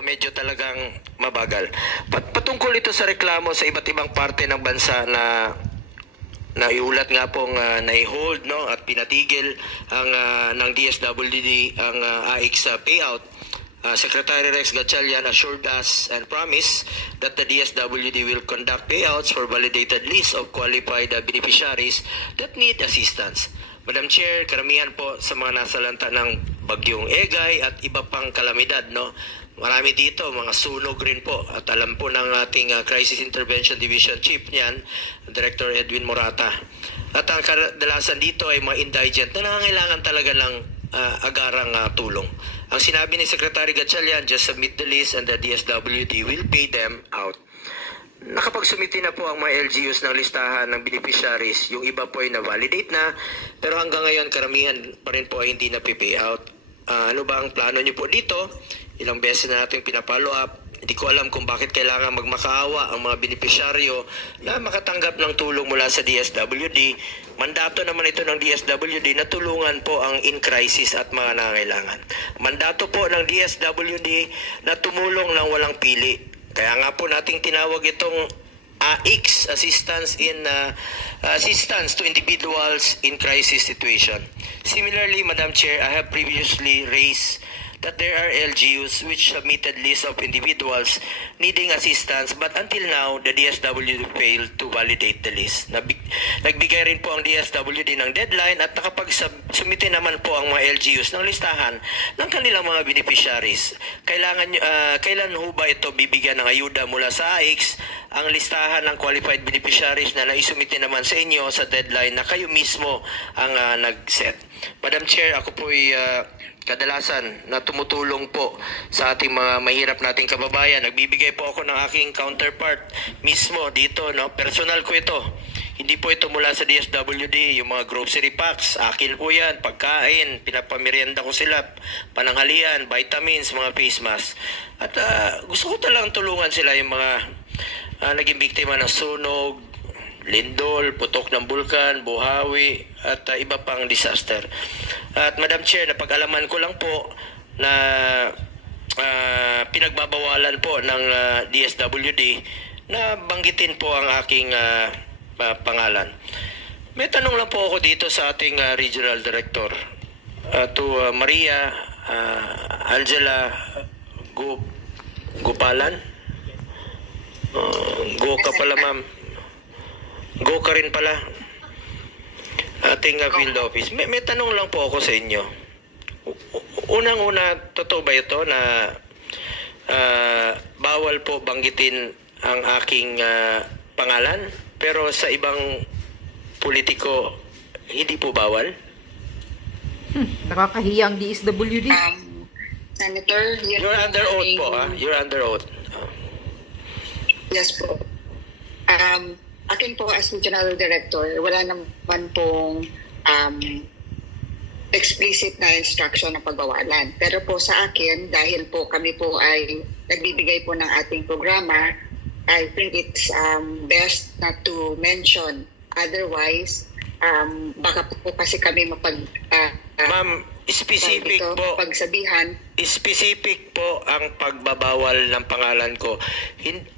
po medyo talagang mabagal. Patungkol ito sa reklamo sa iba't ibang parte ng bansa na naiulat nga pong nai-hold, no, at pinatigil ang ng DSWD ang AIX payout. Secretary Rex Gatchalian assured us and promised that the DSWD will conduct payouts for validated list of qualified beneficiaries that need assistance. Madam Chair, karamihan po sa mga nasalanta ng bagyong Egay at iba pang kalamidad, no? Marami dito, mga sunog rin po. At alam po ng ating Crisis Intervention Division Chief niyan, Director Edwin Morata. At ang kadalasan dito ay mga indigent na nangangailangan talaga ng agarang tulong. Ang sinabi ni Secretary Gatchalian, just submit the list and the DSWD will pay them out. Nakapagsumiti na po ang mga LGUs ng listahan ng beneficiaries. Yung iba po ay na-validate na, pero hanggang ngayon karamihan pa rin po ay hindi na-pay out. Ano ba ang plano nyo po dito? Ilang beses na natin pinapollow up. Hindi ko alam kung bakit kailangan magmakaawa ang mga beneficiaryo na makatanggap ng tulong mula sa DSWD. Mandato naman ito ng DSWD na tulungan po ang in-crisis at mga nangangailangan. Mandato po ng DSWD na tumulong ng walang pili. Kaya nga po nating tinawag itong AIX, Assistance to Individuals in Crisis Situation. Similarly, Madam Chair, I have previously raised that there are LGUs which submitted lists of individuals needing assistance, but until now, the DSWD failed to validate the list. Nagbigay rin po ang DSWD ng deadline at nakapag-sumite naman po ang mga LGUs ng listahan ng kanilang mga beneficiaries. Kailan ho ba ito bibigyan ng ayuda mula sa AIX ang listahan ng qualified beneficiaries na naisumite naman sa inyo sa deadline na kayo mismo ang nag-set? Madam Chair, ako po ay kadalasan na tumutulong po sa ating mga mahirap nating kababayan. Nagbibigay po ako ng aking counterpart mismo dito, no? Personal ko ito. Hindi po ito mula sa DSWD, yung mga grocery packs, akin po yan, pagkain, pinapamerienda ko sila, pananghalian, vitamins, mga face mask. At gusto ko talagang tulungan sila yung mga naging biktima ng sunog, lindol, putok ng bulkan, buhawi, at iba pang disaster. At Madam Chair, napag-alaman ko lang po na pinagbabawalan po ng DSWD na banggitin po ang aking pangalan. May tanong lang po ako dito sa ating Regional Director, to Maria Angela Gupalan. Go ka pala, ma'am. Go ka rin pala. Ating field office. May tanong lang po ako sa inyo. Unang-una, totoo ba ito na bawal po banggitin ang aking pangalan, pero sa ibang politiko hindi po bawal? Nakakahiyang DSWD. Senator, you're under oath po, ha? You're under oath. Yes po. Akin po as Regional Director, wala naman pong explicit na instruction na pagbawalan. Pero po sa akin, dahil po kami po ay nagbibigay po ng ating programa, I think it's best not to mention. Otherwise, baka po kasi kami Ma'am, specific po. Pagsabihan. Specific po ang pagbabawal ng pangalan ko.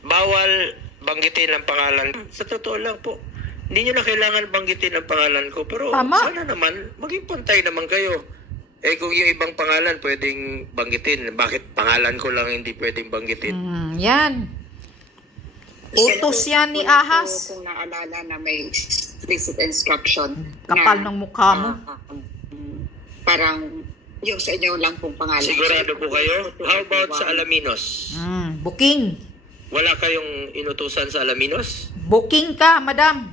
Bawal banggitin ang pangalan. Sa totoo lang po, hindi nyo na kailangan banggitin ang pangalan ko. Pero sana naman, maging pantay naman kayo. Kung yung ibang pangalan pwedeng banggitin, bakit pangalan ko lang hindi pwedeng banggitin? Yan. Utos yan ni Ahas. Kung naalala na may explicit instruction. Kapal ng mukha mo. Parang yung sa inyo lang pong pangalan. Sigurado po kayo? How about sa Alaminos? Booking. Wala kayong inutusan sa Alaminos? Booking ka, madam.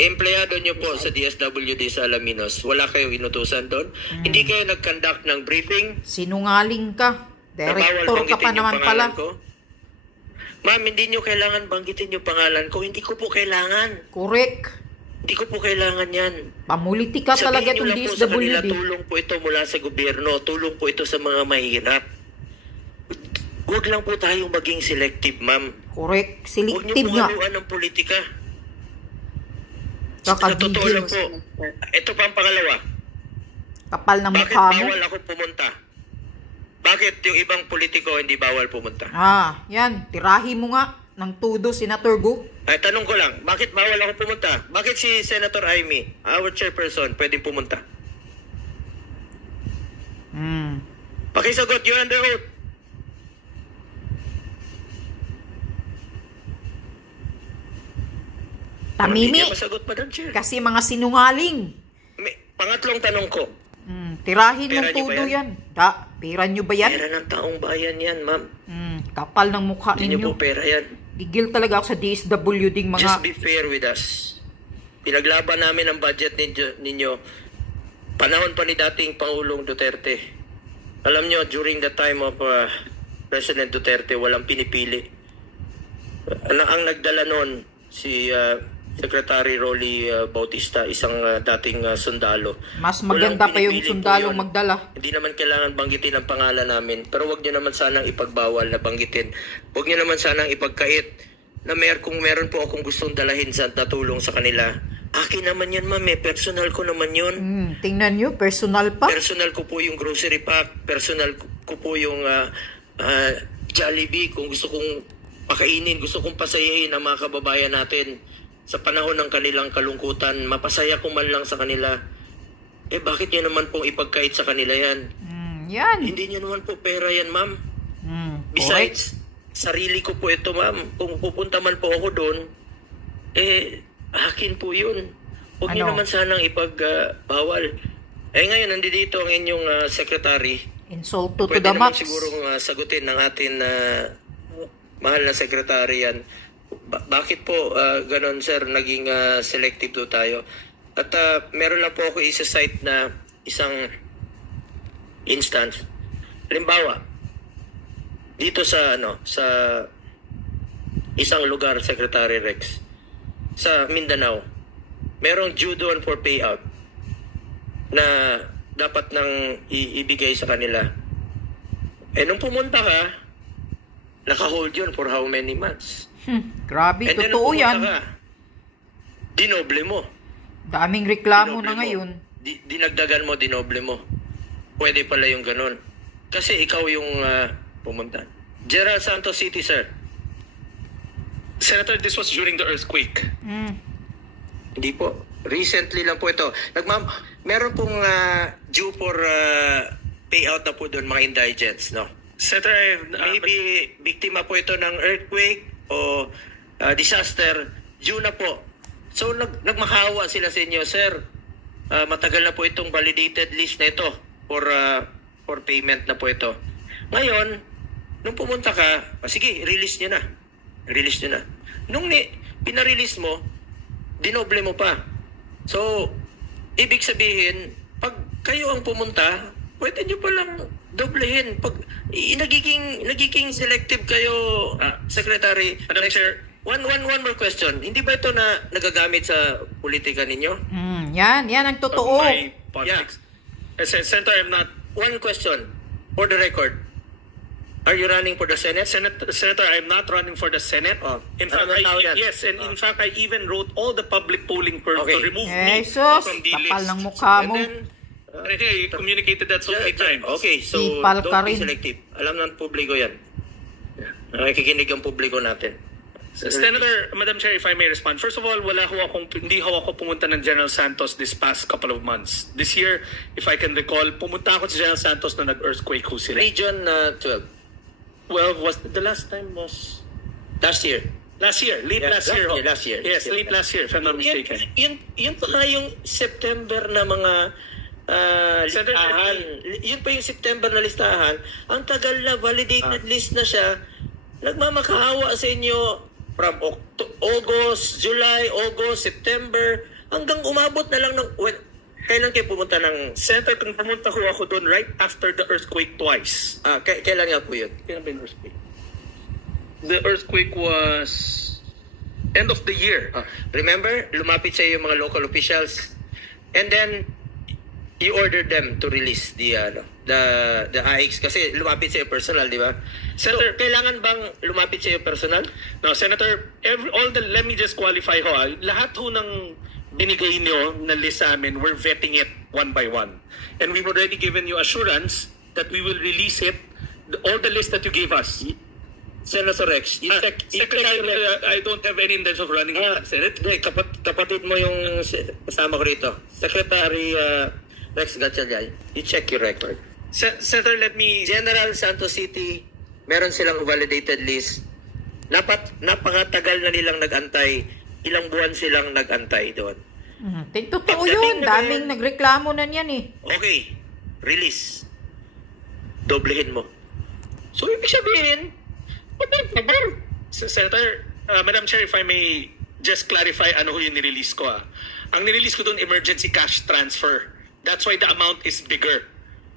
Empleyado nyo po sa DSWD sa Alaminos. Wala kayong inutusan doon? Hindi kayo nag-conduct ng briefing? Sinungaling ka. Director ka pa naman pala. Ma'am, hindi nyo kailangan banggitin yung pangalan ko. Hindi ko po kailangan. Correct. Hindi ko po kailangan yan. Pamulitika talaga itong DSWD. Sabihin nyo lang po sa kanila, tulong po ito mula sa gobyerno. Tulong po ito sa mga mahirap. Huwag lang po tayong maging selective, ma'am. Correct. Selective nga. Huwag nyo pumaluan ng politika. Sa totoo lang po. Ito pa ang pangalawa. Kapal ng Bakit mukha mo. bawal ako pumunta? Bakit yung ibang politiko hindi bawal pumunta? Yan. Tirahin mo nga ng tudo, Senator Go. Ay, tanong ko lang, bakit bawal ako pumunta? Bakit si Senator Amy, our chairperson, pwedeng pumunta? Pakisagot, you're under oath. Tamimi. Hindi niya masagot, Madam Chair. Kasi mga sinungaling. Pangatlong tanong ko, Tirahin Pera ng niyo ba tudo yan? yan. Pera nyo ba yan? pera ng taong bayan yan, ma'am. Kapal ng mukha Hindi niyo ninyo. po pera yan. Gigil talaga ako sa DSWD mga... Just be fair with us. Pinaglaban namin ang budget ninyo. Panahon pa ni dating Pangulong Duterte. Alam nyo, during the time of President Duterte, walang pinipili. Ang nagdala nun, si Secretary Rolly Bautista, isang dating sundalo. Mas maganda pa yung Walang pinipili sundalong po yun. magdala. Hindi naman kailangan banggitin ang pangalan namin. Pero wag nyo naman sanang ipagbawal na banggitin. Wag nyo naman sanang ipagkait na kung meron po akong gustong dalahin sa natulong sa kanila. Akin naman yun, ma'am. Personal ko naman yun. Tingnan nyo, personal pa. Personal ko po yung grocery pack. Personal ko po yung Jollibee. Kung gusto kong pakainin, gusto kong pasayahin ang mga kababayan natin sa panahon ng kanilang kalungkutan, mapasaya ko man lang sa kanila. Bakit nyo naman pong ipagkait sa kanila yan? Yan. Hindi nyo naman po pera yan, ma'am. Correct. Besides, sarili ko po ito, ma'am. Kung pupunta man po ako doon, akin po yun. Huwag nyo naman sanang ipagbawal. Ngayon, nandito ang inyong secretary. Insult to Pwede the naman max. sigurong sagutin ng atin mahal na secretary yan. Bakit po ganon, sir, naging selective do tayo? At meron lang po ako isa-cite na isang instance. Halimbawa, dito sa isang lugar, Secretary Rex, sa Mindanao, merong due doon for payout na dapat nang ibigay sa kanila. Nung pumunta ka, naka-hold yun for how many months? Grabe, And then, totoo nung yan. pumunta ka, dinoble mo. Daming reklamo Dinoble na mo. ngayon. Dinagdagan mo, dinoble mo. Pwede pala yung ganun. Kasi ikaw yung pumunta. Gerald Santos City, sir. Senator, this was during the earthquake. Hindi po. Recently lang po ito. Meron pong due for payout na po doon, mga indigents, no? Senator, Maybe biktima po ito ng earthquake o disaster, due na po. So nagmakawa sila sa inyo, sir. Matagal na po itong validated list na ito for payment na po ito. Ngayon, nung pumunta ka, sige, release nyo na. Release nyo na. Nung pinarelease mo, dinoble mo pa. So, ibig sabihin, pag kayo ang pumunta, pwede nyo palang doblehin. Pag nagiging selective kayo, Secretary. Madam Chair. One more question. Hindi ba ito na nagagamit sa politika ninyo? Yan ang totoo. my politics. Senator, I'm not. One question. For the record. Are you running for the Senate? Senator, I'm not running for the Senate. In fact, yes, and in fact, I even wrote all the public polling firms Okay. to remove me Jesus, from the kapal list. ng mukha And mo. then, Okay, you communicated that so many times. okay, so Sipal ka don't be rin. selective. Alam ng publiko yan. Nakikinig ang publiko natin. Senator, Madam Chair, if I may respond. First of all, hindi ako pumunta ng General Santos this past couple of months. This year, if I can recall, pumunta ako sa General Santos na nag-earthquake ho sila. Region 12. 12 was, the last time was Last year. last year, late Yeah, last year. ho. last year. Yes, late last year, if I'm not mistaken. Yun pa nga yung September na mga Senator, listahan. Yun pa yung September na listahan. Ang tagal na, validated list na siya. Nagmamakaawa sa inyo from August, July, August, September, hanggang umabot na lang ng... Kailan kayo pumunta ng... Senator, kung pumunta ko ako doon right after the earthquake twice. Kailan nga po yun? Kailan ba yung earthquake? The earthquake was end of the year. Remember, lumapit sa iyo yung mga local officials, and then you ordered them to release the AX kasi lumapit sa iyo personal, di ba? Senator, So, kailangan bang lumapit sa iyo personal? No, Senator, let me just qualify ho. Lahat ho ng binigay niyo na list sa amin, we're vetting it one by one. And we've already given you assurance that we will release it all the list that you gave us. Senator Rex, Secretary, I don't have any intention of running for Senate. Hindi, kapatid mo yung kasama ko rito. Secretary Rex Gatchalian, you check your record. Senator, let me... General Santos City, meron silang validated list. Napakatagal na nilang nag-antay. Ilang buwan silang nag-antay doon. Totoo yun. Daming nagreklamo na niyan eh. Okay, release. Doblehin mo. So, ibig sabihin, Senator, Madam Chair, if I may just clarify ano yung nirelease ko. Ang nirelease ko doon, emergency cash transfer. That's why the amount is bigger.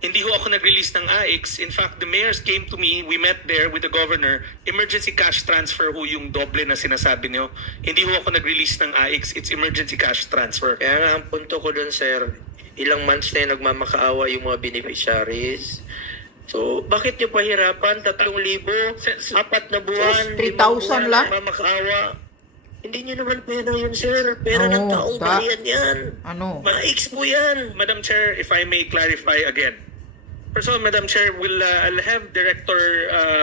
Hindi ho ako nag-release ng AIX. In fact, the mayors came to me, we met there with the governor, emergency cash transfer ho yung doble na sinasabi niyo. Hindi ho ako nag-release ng AIX, it's emergency cash transfer. Kaya nga, ang punto ko doon, sir, ilang months na yung nagmamakaawa yung mga beneficiaries. So, bakit nyo pahirapan? 3,000, 4 na buwan, 3,000 lang? Nagmamakaawa. Hindi nyo naman pera yun, sir. Pera ng taong bayan yan. Ano? Ma-X po yan. Madam Chair, if I may clarify again. First of all, Madam Chair, I'll have Director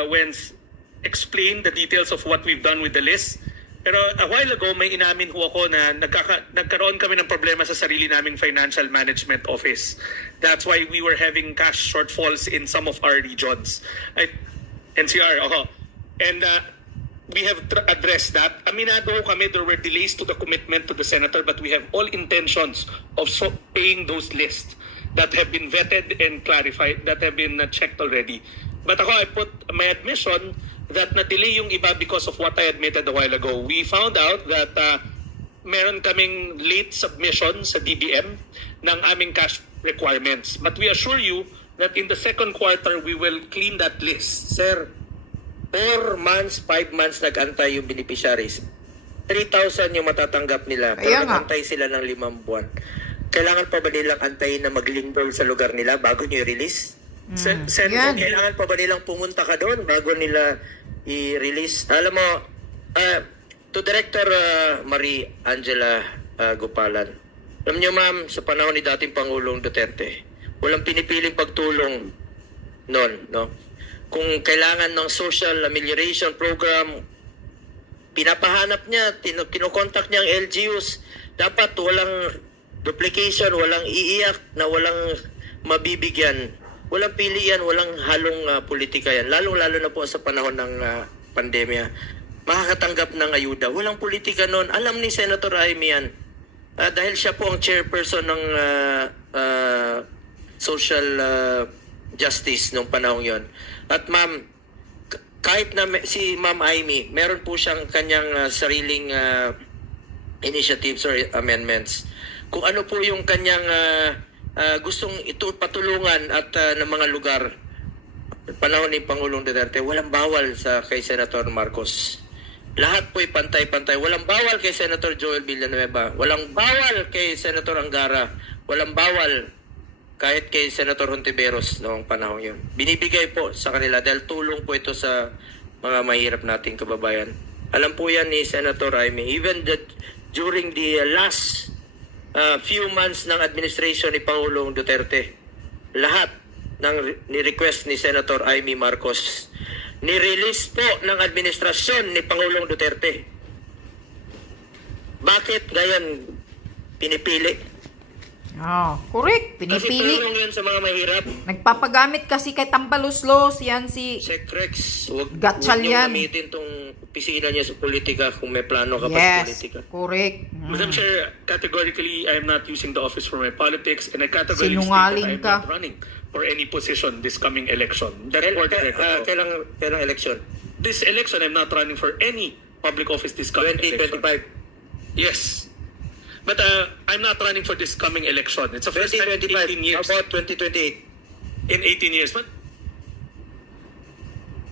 Wenz explain the details of what we've done with the list. Pero a while ago, may inamin ho ako na nagkaroon kami ng problema sa sarili naming financial management office. That's why we were having cash shortfalls in some of our regions. NCR, And we have addressed that. Aminado kami, there were delays to the commitment to the senator, but we have all intentions of paying those lists that have been vetted and clarified, that have been checked already. But ako, I put my admission that na-delay yung iba because of what I admitted a while ago. We found out that meron kaming late submission sa DBM ng aming cash requirements. But we assure you that in the second quarter, we will clean that list. Sir, 4 months, 5 months nag-antay yung beneficiaries. 3,000 yung matatanggap nila. Pero nag-antay sila ng 5 buwan. Kailangan pa ba nilang antayin na mag-lindol sa lugar nila bago nyo i-release? Kailangan pa ba nilang pumunta ka doon bago nila i-release? Alam mo, to Director Marie Angela Gupalan, alam niyo ma'am, sa panahon ni dating Pangulong Duterte, walang pinipiling pagtulong noon, no? Kung kailangan ng social amelioration program, pinapahanap niya, kinokontak niya ang LGUs. Dapat walang duplication, walang iiyak na walang mabibigyan. Walang pilian, walang halong politika yan. Lalong-lalo na po sa panahon ng pandemya. Makakatanggap ng ayuda. Walang politika noon. Alam ni Senator Jaime yan. Dahil siya po ang chairperson ng social justice nung panahon yon. At ma'am, kahit na si Ma'am Jaime, meron po siyang kanyang sariling initiatives or amendments. Kung ano po yung kanyang gustong ito patulungan at ng mga lugar, panahon ni Pangulong Duterte, walang bawal sa kay Senator Marcos. Lahat po'y pantay-pantay. Walang bawal kay Senator Joel Villanueva. Walang bawal kay Senator Angara. Walang bawal kahit kay Senator Hontiveros noong panahon yun. Binibigay po sa kanila dahil tulong po ito sa mga mahirap nating kababayan. Alam po yan ni Senator Jaime. Even during the last few months ng administration ni Pangulong Duterte, lahat ng ni-request ni Senator Jaime Marcos, ni-release po ng administrasyon ni Pangulong Duterte. Bakit ngayon pinipili? Correct. Pinipili. Kasi tulong yan sa mga mahirap. Nagpapagamit kasi kay Tambaluslos, yan si Secrex, huwag Gatchalian. niyong gamitin itong opisina niya sa politika kung may plano ka pa sa politika. Correct. Madam Chair, categorically, I am not using the office for my politics, and I categorically Sinungaling state that I am not running for any position this coming election. Kailang election? This election, I'm not running for any public office this coming 2025? election. Yes. But I'm not running for this coming election. It's a first time in 18 years. How about 2028? In 18 years. But